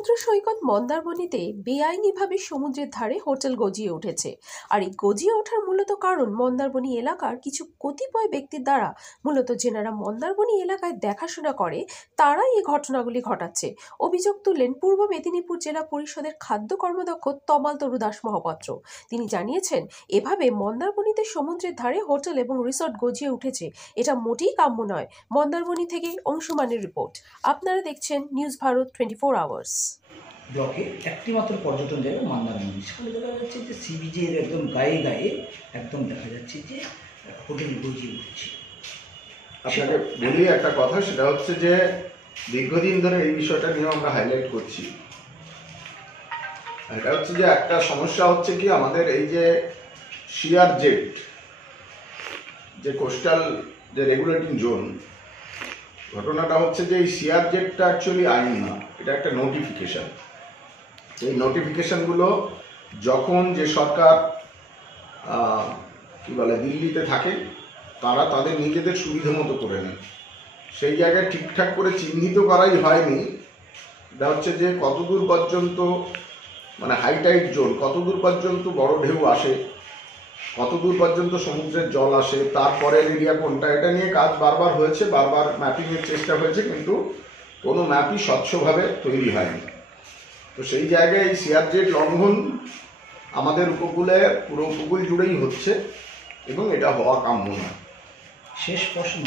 সমুদ্র সৈকত মন্দারমণিতে বেআইনিভাবে সমুদ্রের ধারে হোটেল গজিয়ে উঠেছে। আর এই গজিয়ে ওঠার মূলত কারণ মন্দারমণি এলাকার কিছু কতিপয় ব্যক্তির দ্বারা, মূলত যেনারা মন্দারমণি এলাকায় দেখাশোনা করে তারাই এই ঘটনাগুলি ঘটাচ্ছে। অভিযোগ তুললেন পূর্ব মেদিনীপুর জেলা পরিষদের খাদ্য কর্মদক্ষ তমাল তরু দাস মহাপাত্র। তিনি জানিয়েছেন, এভাবে মন্দারমণিতে সমুদ্রের ধারে হোটেল এবং রিসর্ট গজিয়ে উঠেছে, এটা মোটেই কাম্য নয়। মন্দারমণি থেকে অংশুমানের রিপোর্ট। আপনারা দেখছেন নিউজ ভারত 24 আওয়ার্স। ব্লকে একটি মাত্র পর্যটন জায়গা মন্দারমণি, সেখানে দেখা যাচ্ছে যে সি বিচের একদম গায়ে গায়ে একদম দেখা যাচ্ছে যে হোটেল গজিয়ে উঠেছে। আপনাকে বলি একটা কথা, সেটা হচ্ছে যে দীর্ঘদিন ধরে এই বিষয়টা নিয়ে আমরা হাইলাইট করছি। এটা হচ্ছে যে একটা সমস্যা হচ্ছে কি, আমাদের এই যে সিআরজেড যে কোস্টাল যে রেগুলেটিং জোন, ঘটনাটা হচ্ছে যে এই সিআরজেডটা অ্যাকচুয়ালি আইন না, এটা একটা নোটিফিকেশন। এই নোটিফিকেশনগুলো যখন যে সরকার কি বলে দিল্লিতে থাকে, তারা তাদের নিজেদের সুবিধা মতো করে নেয়। সেই জায়গায় ঠিকঠাক করে চিহ্নিত করাই হয়নি। এটা হচ্ছে যে কতদূর পর্যন্ত মানে হাইটাইড জোন, কতদূর পর্যন্ত বড় ঢেউ আসে, কতদূর পর্যন্ত সমুদ্রের জল আসে, তারপরের এরিয়া কোনটা, এটা নিয়ে কাজ বারবার হয়েছে, বারবার ম্যাপিংয়ের চেষ্টা হয়েছে, কিন্তু কোনো ম্যাপই স্বচ্ছভাবে তৈরি হয়নি। তো সেই জায়গায় এই সিআরজেড লঙ্ঘন আমাদের উপকূলে পুরো উপকূল জুড়েই হচ্ছে এবং এটা হওয়া কাম্য নয়। শেষ প্রশ্ন,